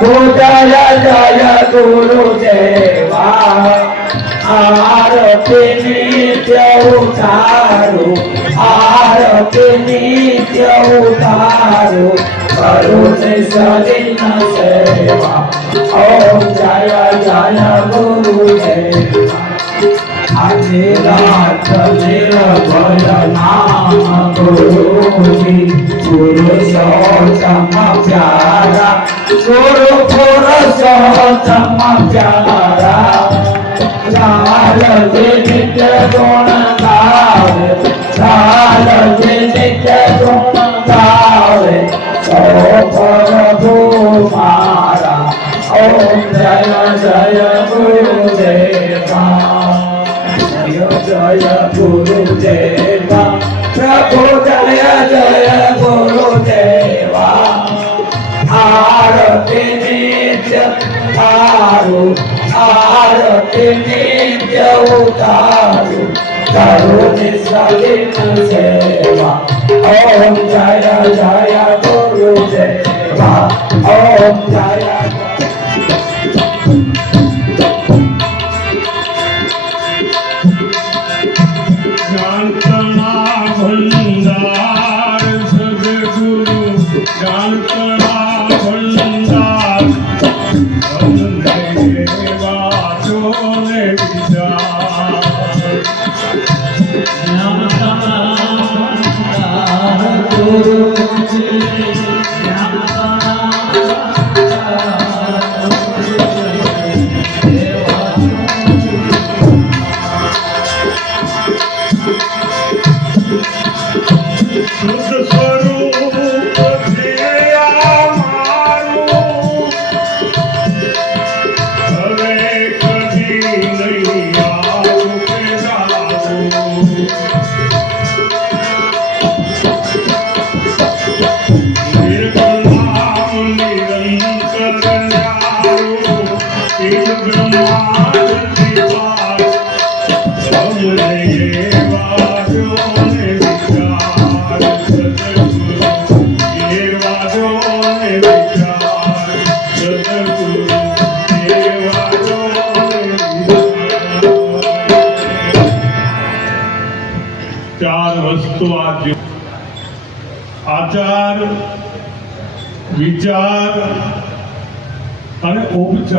જય જય ગુરુદેવા આરતી નિત્ય ઉતારું આરતી નિત્ય ઉતારું કરું ને સદિન સેવા ઓમ જય. જય ગુરુદેવા આજે રાત નિર્ભય નામ ગુરુજી પુરુષોત્તમ પ્યારા ગુરુ પુરુષોત્તમ પ્યારા લાલ જે નિત્ય ગુણ ગાવે લાલ જે નિત્ય ગુણ ગાવે તારું આરતી નિત્ય ઉતારું કરુણ સલિત સેવા ઓમ જય જય ગુરુદેવા ઓમ જય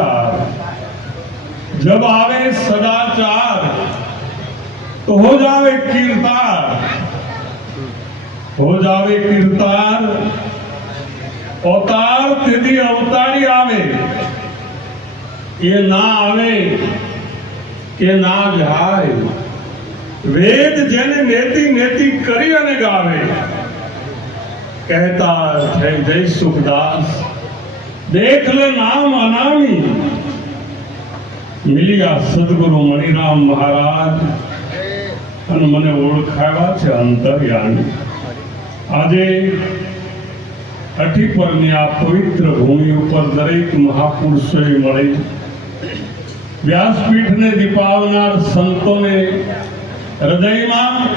ઉપચાર जब आवे सदाचार तो हो जावे कीर्तार हो जावे कीर्तार અવતાર તેથી અવતારી આવે એ ના આવે કે ના જાય વેદ જેને નેતિ નેતિ કરી અને ગાવે કહેતા છે જય સુખદાસ દેખ ले नाम अनामी मिलिया સદગુરુ મણિરામ મહારાજ. અને મને ઓળખાવ્યા છે અંતર્યામી. આજે અઠી પરની આ પવિત્ર ભૂમિ ઉપર દરેક મહાપુરુષોએ મળી. વ્યાસપીઠને દીપાવનાર સંતોને હૃદયમાં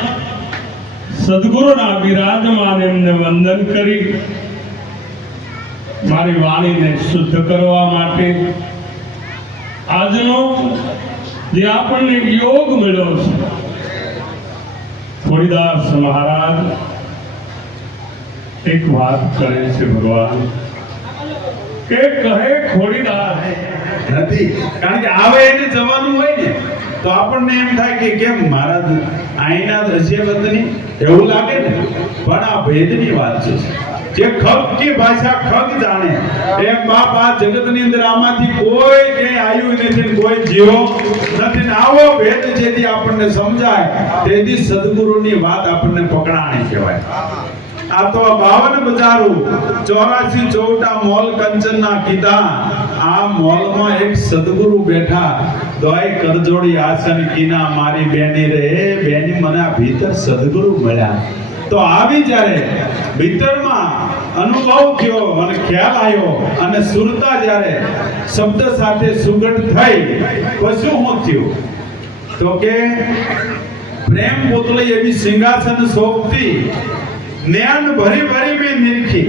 સદગુરુના બિરાજમાન એમને વંદન કરી. મારી વાણીને શુદ્ધ કરવા માટે આજનો જે આપણને યોગ મળ્યો છે થોડીદાસ મહારાજ એક વાત કરે છે ભગવાન, કે કહે ખોડીદાસ. નથી, કારણ કે આવે એને જવાનું હોય ને, તો આપણને એમ થાય કે કેમ મહારાજ આઈના હશે વતની એવું લાગે ને, પણ આ ભેદની વાત છે. જે ખગ કી ભાષા ખગ જાણે એમ બાપ આ જગતની અંદર આમાંથી કોઈ ક્યાંય આવ્યું નથી, કોઈ જીવો નથી. આવો ભેદ જેથી આપણને સમજાય, તેથી સદગુરુની વાત આપણને પકડાણી કહેવાય. આ તો બાવન બજારું, ચોરાસી ચોટા મોલ કંચન ના કીધા. આ મોલમાં એક સદગુરુ બેઠા, દોય કરજોડી આસન કીના મારી બેની રે, બેની મને ભીતર સદગુરુ મળ્યા. તો આવી જ્યારે ભીતરમાં અનુભવ થયો અને ખ્યાલ આવ્યો અને સુરતા જ્યારે શબ્દ સાથે સુગંધ થઈ, પછી શું થયું? તો કે પ્રેમ પુતળી એવી સિંહાસન સોંપતી જ્ઞાન ભરી ભરી મેં નિરખી.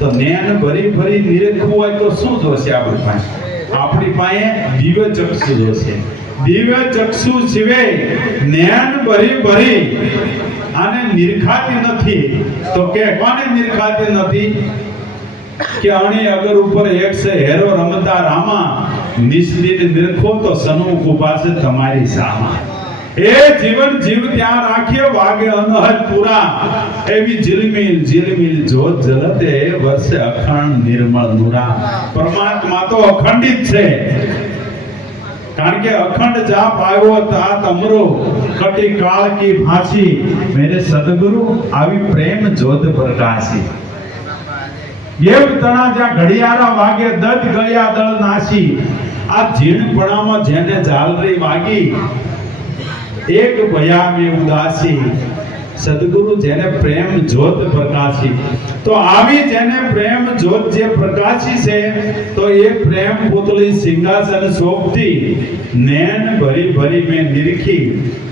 તો જ્ઞાન ભરી ભરી નિરખવું હોય તો શું જોશે આપણી પાસે? આપણી પાસે દિવ્ય ચક્ષુ જોશે. દિવ્ય ચક્ષુ સિવાય જ્ઞાન ભરી ભરી આને નિરખાતી નથી. તો કે કોને નિરખાતી નથી? કે અણી અગર ઉપર એક છે, હેરો રમતા રામા નિષ્દિત નિરખો તો સન્મુખ ઊભા તમારી સામા. એ જીવન જીવ ત્યાં રાખીએ વાગે અનહદ પૂરા. એવી ઝિલમિલ ઝિલમિલ જોત જલતે, વર્ષે અખંડ નિર્મળ નુરા. પરમાત્મા તો અખંડિત છે. કારણ કે અખંડ જાપ આવ્યો તા તમરો કટી કાળ કી ફાંસી મેરે સદગુરુ, આવી પ્રેમ જોત પ્રકાશી એવ તણા જ્યાં ઘડિયાળા વાગે દત ગયા દળ નાસી. આ ઝીણપણામાં જેને ઝાલરી વાગી, એક ભયા મે ઉદાસી. સદગુરુ જેને પ્રેમ જ્યોત પ્રકાશી. તો આવી જેને પ્રેમ જ્યોત જે પ્રકાશી છે, તો એ પ્રેમ પુતળી સિંહાસન શોભતી નૈન ભરી ભરી મેં નિરખી.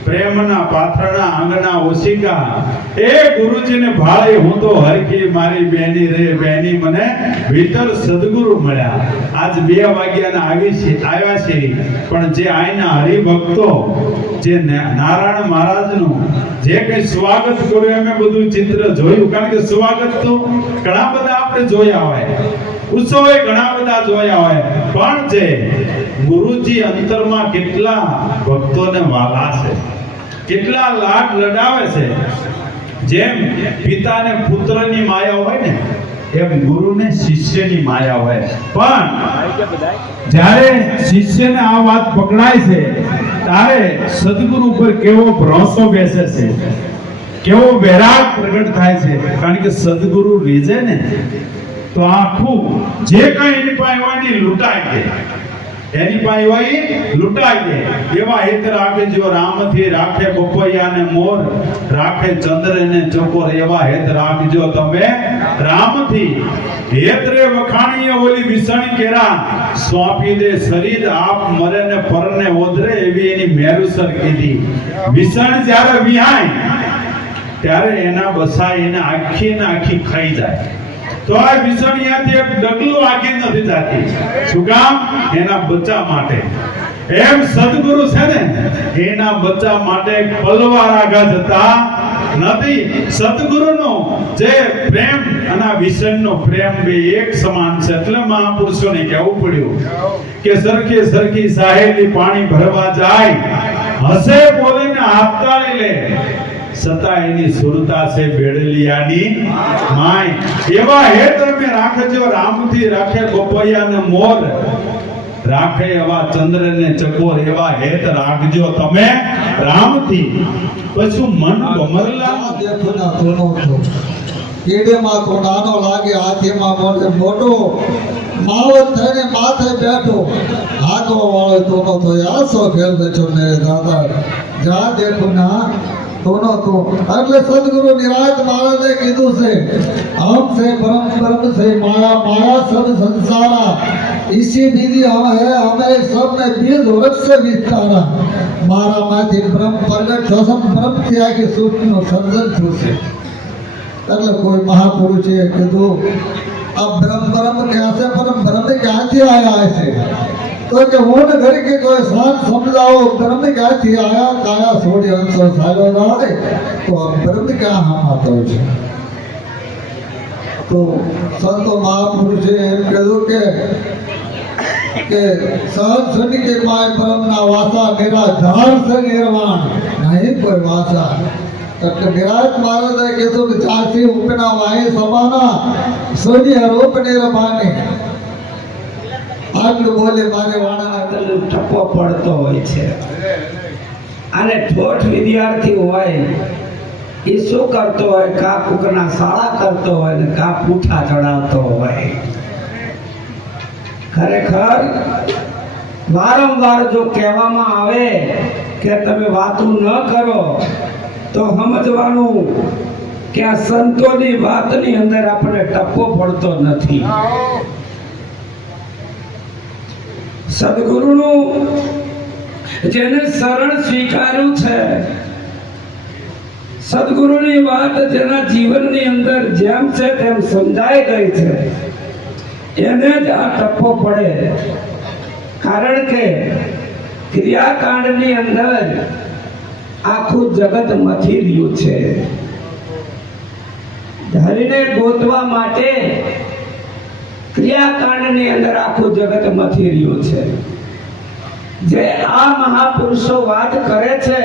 પ્રેમના પાથરણા આંગણા ઓશિકા. એ ગુરુજીને ભાળે હું તો હરખી મારી બેની રે, બેની મને ભીતર સદગુરુ મળ્યા. આજ બે વાગ્યાના આવી છે, આવ્યા છે. પણ જે આઈના હરિભક્તો, જે નારાયણ મહારાજનું જે કઈ સ્વાગત કર્યું, એમે બધું ચિત્ર જોયું. કારણ કે સ્વાગત તો ઘણા બધા આપણે જોયા હોય. ઉત્સવે ઘણા બધા જોયા હોય. પણ જે ગુરુજી અંતરમાં કેટલા ભક્તોને વાલા છે? કેટલા લાડ લડાવે છે? જેમ પિતાને પુત્રની માયા હોય ને, એમ ગુરુને શિષ્યની માયા હોય. પણ જ્યારે શિષ્યને આ વાત પકડાય છે, ત્યારે સદગુરુ ઉપર કેવો ભરોસો બેસે છે? કેવો વેરાગ પ્રગટ થાય છે? કારણ કે સદગુરુ રીઝે ને, તો આખું જે કઈ એની પાસે હોય લૂંટાઈ દે. એની પાસે હોય લૂંટાઈ દે. એવા હિત રાખે જો રામથી રાખે બપૈયાને મોર, રાખે ચંદ્રને ચકોર, એવા હેત રાખજો તમે રામથી. હેતરે વખાણીએ ઓલી વિસણી કેરા સોંપી દે શરીર, આપ મરે ને પરને ઓધરે એવી એની મેરુસર કીધી. વિસણ જ્યારે વિહાય, ત્યારે એના બસાય એને આખી ને આખી ખાઈ જાય. તો વિસણિયાથી એક ડગલું આગી નથી જાતી. શું કામ? એના બચ્ચા માટે. એમ સદગુરુ છે ને, એના બચ્ચા માટે પલવાર આગા જતા નથી, સદગુરુનો જે પ્રેમ અને વિષણનો પ્રેમ બે એક સમાન છે. એટલે મહાપુરુષોને કહેવું પડ્યું કે સરખી સરખી સાહેલી પાણી ભરવા જાય. હસે બોલીને આપતાળી લે. છતાં એની સુરતા છે બેડલિયાની માય. એવા હે તમે રાખજો, રામથી રાખે બપૈયા ને મોર. રાખે એવા ચંદ્રને ચકોર, એવા હેત રાખજો તમે રામથી. પછી મન કમરલા દેખના તોનો તો કેડેમાં તો નાનો લાગે હાથીમાં મોટે મોટો માવત થઈને માથે બેઠો. હાથો વાળો તોનો તો આસો ઘેર બેઠો, મેરે દાદા, જા દેખો ના તોનો તો. એટલે સદગુરુ નિરાજ મહારાજે કીધું છે, હમ છે પરમ પરમ છે મારા મારા સબ સંસારા. ઈસી દીદી હમ હે હમે સબ મે બીજ વિસ્તારા. મારા માંથી બ્રહ્મ પ્રગટ થસમ બ્રહ્મ ત્યાગી સૂક્ષ્મ સર્જન થયું એટલે કોઈ મહાપુરુષે કીધું, આ બ્રહ્મ બ્રહ્મ ક્યાં છે? પણ બ્રહ્મ ક્યાંથી આવ્યા છે તો કે સમજાવો. કે કે સહજ કે માય પરમ ના વાસા મેરા નહીં કોઈ વાસા. એટલે વિરાટ મહારાજે કીધું કે ચાસી ઉપના સમાના સોની હરોપ નિર્માની આગળ બોલે મારે વાણા આગળ ટપ્પો પડતો હોય છે. અને ઠોઠ વિદ્યાર્થી હોય, એ શું કરતો હોય? કા કુકના સાળા કરતો હોય ને કા પૂઠા ચડાવતો હોય. ખરેખર, વારંવાર જો કહેવામાં આવે કે તમે વાતું ન કરો, તો સમજવાનું કે આ સંતોની વાતની અંદર આપણે ટપ્પો પડતો નથી. સદગુરુનું જેને શરણ સ્વીકાર્યું છે. સદગુરુની વાત જેના જીવનની અંદર જેમ છે તેમ સમજાઈ ગઈ છે. એને જ આ ટપ્પો પડે. કારણ કે ક્રિયાકાંડની અંદર આખું જગત મથી રહ્યું છે. ધરીને ગોતવા માટે ક્રિયાકાંડની અંદર આખું જગત મથી રહ્યું છે. જે આ મહાપુરુષો વાત કરે છે,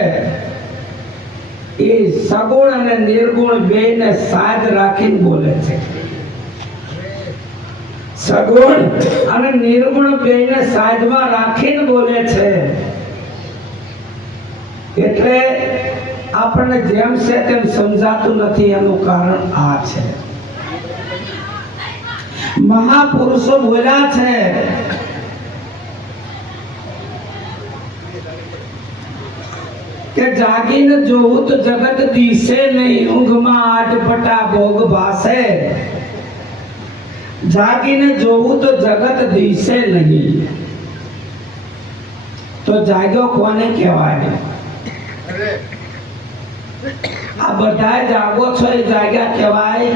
એ સગુણ અને નિર્ગુણ બેયને સાદ રાખીને બોલે છે. સગુણ અને નિર્ગુણ બેયને સાજમાં રાખીને બોલે છે. એટલે આપણને જેમ છે તેમ સમજાતું નથી, એનું કારણ આ છે. મહાપુરુષો બોલ્યા છે. કે જાગીને જોવું તો જગત દિશે નહીં, ઊંઘમાં આટપટા ભોગ ભાસે. જાગીને જોવું તો જગત દિશે નહીં. તો જાગ્યો કોને કહેવાય? આ બધા જાગો છો એ જાગ્યા કહેવાય?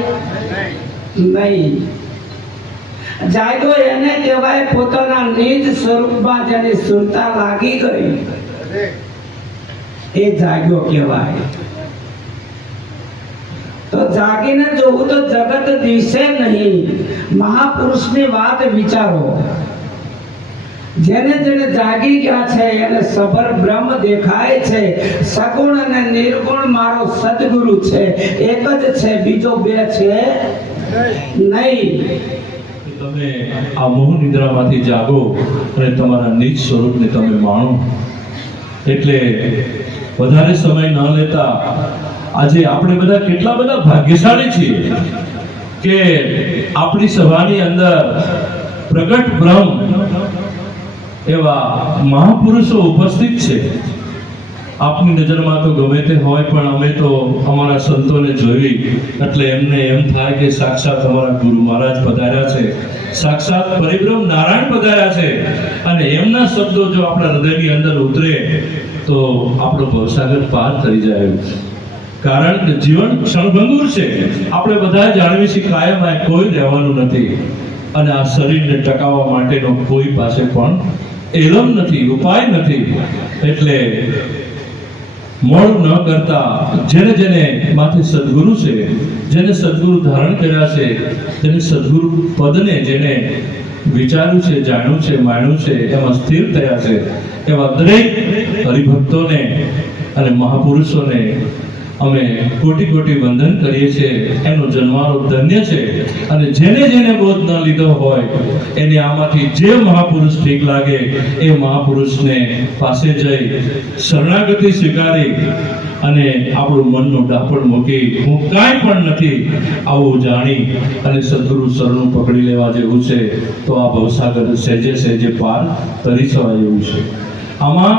નહીં. જાગ્યો એને કહેવાય પોતાના નિજ સ્વરૂપમાં જેની સુરતા લાગી ગઈ. એ જાગ્યો કહેવાય. તો જાગીને જોવું તો જગત દિશે નહીં. મહાપુરુષની વાત વિચારો. જેને જેને જાગી ગયા છે, એને સબર બ્રહ્મ દેખાય છે. સગુણ અને નિર્ગુણ મારો સદગુરુ છે. એક જ છે, બીજો બે છે નહીં. તમે આ મોહ નિદ્રામાંથી જાગો અને તમારા નિજ સ્વરૂપને તમે માણો. એટલે વધારે સમય ન લેતા આજે આપણે બધા કેટલા બધા ભાગ્યશાળી છીએ કે આપણી સભાની અંદર પ્રગટ બ્રહ્મ એવા મહાપુરુષો ઉપસ્થિત છે. આપની નજરમાં તો ગમે તે હોય, પણ અમે તો અમારા સંતોને જોઈ એટલે એમને એમ થાય કે સાક્ષાત અમારા ગુરુ મહારાજ પધાર્યા છે. સાક્ષાત પરિભ્રમ નારાયણ પધાર્યા છે. અને એમના શબ્દો જો આપણા હૃદયની અંદર ઉતરે, તો આપણો ભવસાગર પાર થઈ જાય. કારણ કે જીવન ક્ષણભંગુર છે. આપણે બધા જાણવી છીએ કાયમ આ કોઈ રહેવાનું નથી. અને આ શરીરને ટકાવવા માટેનો કોઈ પાસે પણ એલમ નથી, ઉપાય નથી. એટલે મોડું ન કરતા, જેને જેને માથે સદગુરુ છે, જેને સદગુરુ ધારણ કર્યા છે જેને સદગુરુ પદને જેને વિચાર્યું છે, જાણ્યું છે, માણ્યું છે, એમાં સ્થિર થયા છે, એવા દરેક હરિભક્તોને અને મહાપુરુષોને અમે કોટી કોટી વંદન કરીએ છીએ. એનો જન્મારો ધન્ય છે. અને જેને જેને બોધ ન લીધો હોય, એને આમાંથી જે મહાપુરુષ ઠીક લાગે, એ મહાપુરુષને પાસે જઈ શરણાગતિ સ્વીકારી અને આપણું મનનું ડાપણ મૂકી હું કાંઈ પણ નથી આવું જાણી અને સદગુરુ શરણું પકડી લેવા જેવું છે, તો આ ભવસાગર સહેજે સહેજે પાર તરી શકાય જેવું છે. આમાં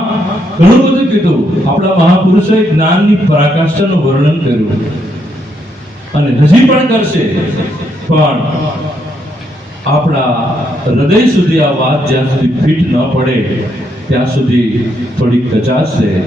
ઘણું બધું કીધું. આપણા મહાપુરુષોએ જ્ઞાનની પરાકાષ્ઠાનું વર્ણન કર્યું. અને હજી પણ કરશે. પણ આપણા હૃદય સુધી આ વાત જ્યાં સુધી ફિટ ન પડે, ત્યાં સુધી થોડી કચાશ રહે.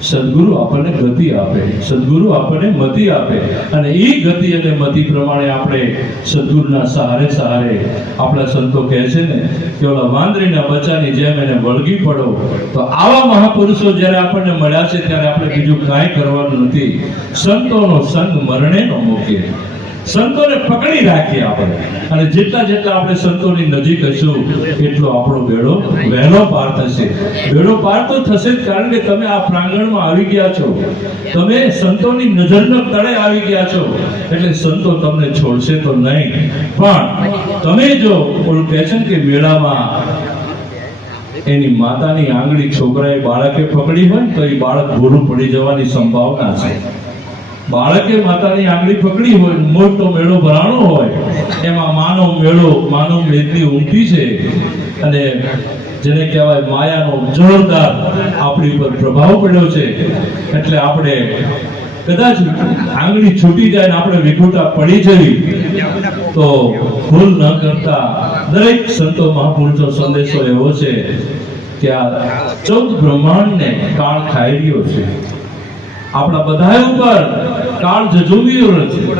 સદગુરુ આપણને ગતિ આપે, સદગુરુ આપણને મતિ આપે. અને એ ગતિ અને મતિ પ્રમાણે આપણે સદગુરુના સહારે સહારે આપણા સંતો કહે છે ને કે ઓલા વાંદરીના બચ્ચાની જેમ એને વળગી પડો. તો આવા મહાપુરુષો જ્યારે આપણને મળ્યા છે ત્યારે આપણે બીજું કાંઈ કરવાનું નથી. સંતોનો સંગ મરણે નો મૂકીએ. સંતોને પકડી રાખીએ આપણે. અને જેટલા જેટલા આપણે સંતોની નજીક હશું, એટલો આપણો બેડો વહેલો પાર થશે. બેડો પાર તો થશે જ, કારણ કે તમે આ પ્રાંગણમાં આવી ગયા છો. તમે સંતોની નજરના તળે આવી ગયા છો. એટલે સંતો તમને છોડશે તો નહીં. પણ તમે જો ઓલું કહે છે કે મેળામાં એની માતાની આંગળી છોકરાએ બાળકે પકડી હોય તો એ બાળક ભૂરું પડી જવાની સંભાવના છે. બાળકે માતાની આંગળી પકડી હોય, મોટો મેળો ભરાણો હોય, એમાં માનવ મેળો માનવ મેદની ઊંઘી છે અને જેને કહેવાય માયાનો જોરદાર આપણી ઉપર પ્રભાવ પડ્યો છે. એટલે આપણે કદાચ આંગળી છૂટી જાય ને આપણે વિખૂટા પડી જવી, તો ભૂલ ન કરતા દરેક સંતો મહાપુરુષો સંદેશો એવો છે કે આ ચૌદ બ્રહ્માંડને કાળ ખાઈ રહ્યો છે. આપણા બધા ઉપર કાળ જજુમી નથી.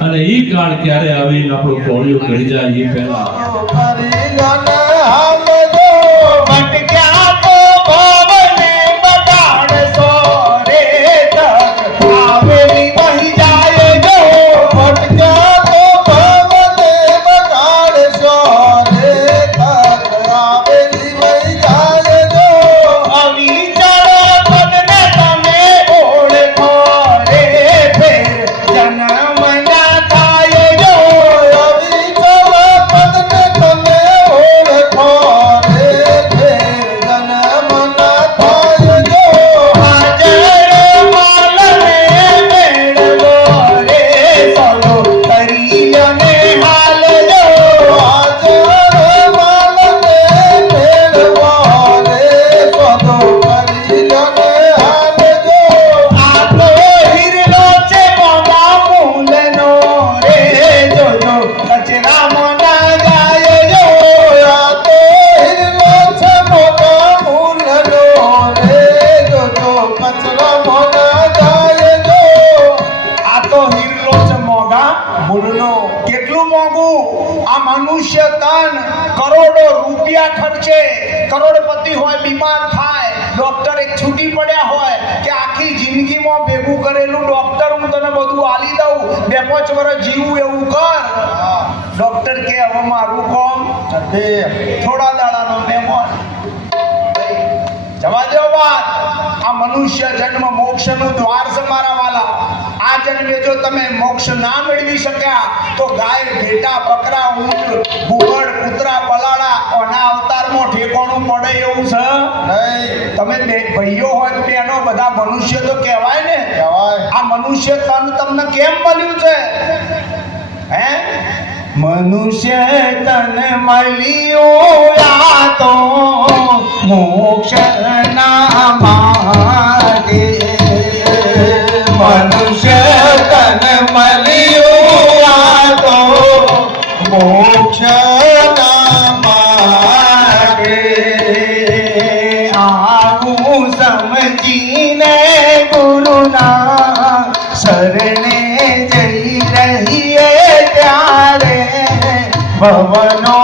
અને એ કાળ ક્યારે આવીને આપણું કોળિયો કરી જાય એ પહેલા. કરોડપતિ હોય, બીમાર થાય ડોક્ટર એક છૂટી પડ્યા હોય, કે આખી જિંદગીમાં ભેગું કરેલું ડોક્ટર હું તને બધું આલી દઉં, બે પાંચ વર્ષ જીવું એવું કર. ડોક્ટર કે હવે મારું કોમ થોડા દાડાનો મહેમાન. જવા દો વાત. આ મનુષ્ય જન્મ મોક્ષનું દ્વાર છે મારા વાલા. આ જન્મે જો તમે મોક્ષ ના મેળવી શક્યા તો ગાય ભેટા બકરા ઊંટ ઘુવડ કૂતરા પલાળા ઓના અવતારમાં ઠેકોણું પડે એવું છે? નહીં. તમે બે ભાઈઓ હોય બેનો બધા મનુષ્ય તો કહેવાય ને? આ મનુષ્ય તન તમને કેમ મળ્યું છે? હે? મનુષ્ય તન મળ્યું આ તો મોક્ષ ના માર્ગે. મનુષ્ય શરણે